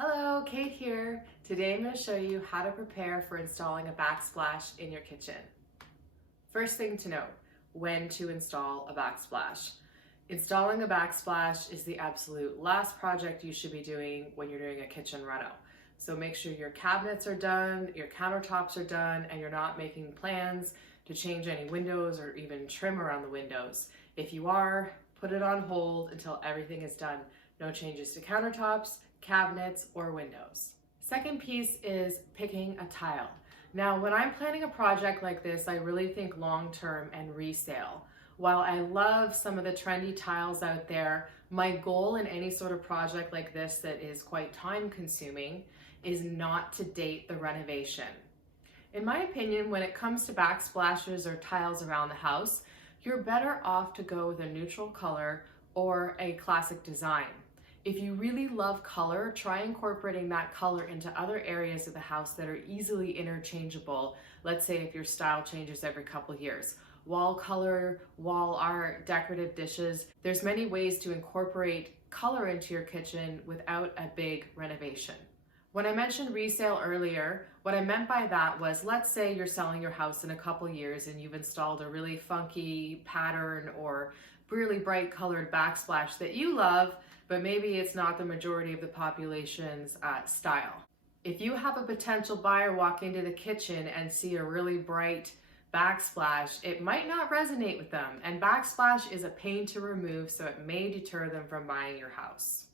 Hello, Kate here. Today I'm going to show you how to prepare for installing a backsplash in your kitchen. First thing to know, when to install a backsplash. Installing a backsplash is the absolute last project you should be doing when you're doing a kitchen reno. So make sure your cabinets are done, your countertops are done, and you're not making plans to change any windows or even trim around the windows. If you are, put it on hold until everything is done. No changes to countertops, cabinets, or windows. Second piece is picking a tile. Now, when I'm planning a project like this, I really think long-term and resale. While I love some of the trendy tiles out there, my goal in any sort of project like this that is quite time-consuming is not to date the renovation. In my opinion, when it comes to backsplashes or tiles around the house, you're better off to go with a neutral color or a classic design. If you really love color, try incorporating that color into other areas of the house that are easily interchangeable. Let's say if your style changes every couple years. Wall color, wall art, decorative dishes. There's many ways to incorporate color into your kitchen without a big renovation. When I mentioned resale earlier, what I meant by that was, let's say you're selling your house in a couple years and you've installed a really funky pattern or really bright colored backsplash that you love, but maybe it's not the majority of the population's style. If you have a potential buyer walk into the kitchen and see a really bright backsplash, it might not resonate with them, and backsplash is a pain to remove, so it may deter them from buying your house.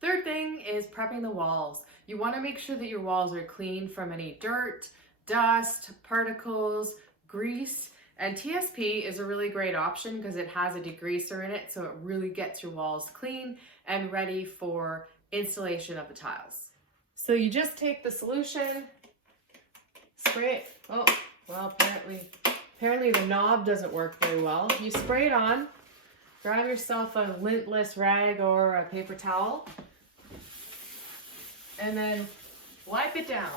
Third thing is prepping the walls. You want to make sure that your walls are clean from any dirt, dust, particles, grease, and TSP is a really great option because it has a degreaser in it, so it really gets your walls clean and ready for installation of the tiles. So you just take the solution, spray it. Oh, well, apparently the knob doesn't work very well. You spray it on, grab yourself a lintless rag or a paper towel, and then wipe it down.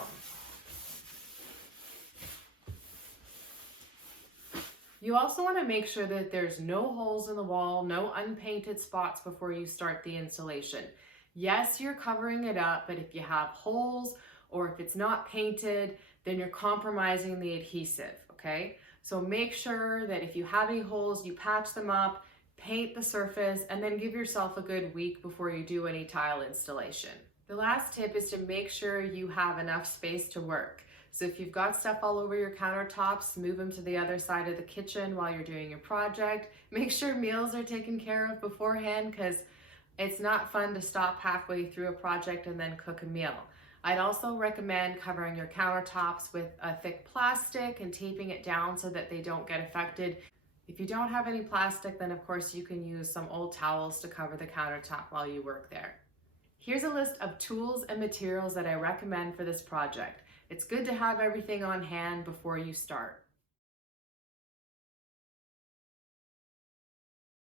You also want to make sure that there's no holes in the wall, no unpainted spots before you start the installation. Yes, you're covering it up, but if you have holes or if it's not painted, then you're compromising the adhesive, okay? So make sure that if you have any holes, you patch them up, paint the surface, and then give yourself a good week before you do any tile installation. The last tip is to make sure you have enough space to work. So if you've got stuff all over your countertops, move them to the other side of the kitchen while you're doing your project. Make sure meals are taken care of beforehand, because it's not fun to stop halfway through a project and then cook a meal. I'd also recommend covering your countertops with a thick plastic and taping it down so that they don't get affected. If you don't have any plastic, then of course you can use some old towels to cover the countertop while you work there. Here's a list of tools and materials that I recommend for this project. It's good to have everything on hand before you start.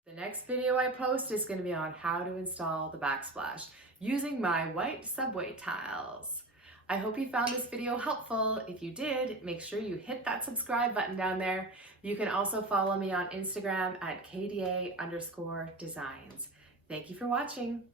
The next video I post is going to be on how to install the backsplash using my white subway tiles. I hope you found this video helpful. If you did, make sure you hit that subscribe button down there. You can also follow me on Instagram at KDA_designs. Thank you for watching.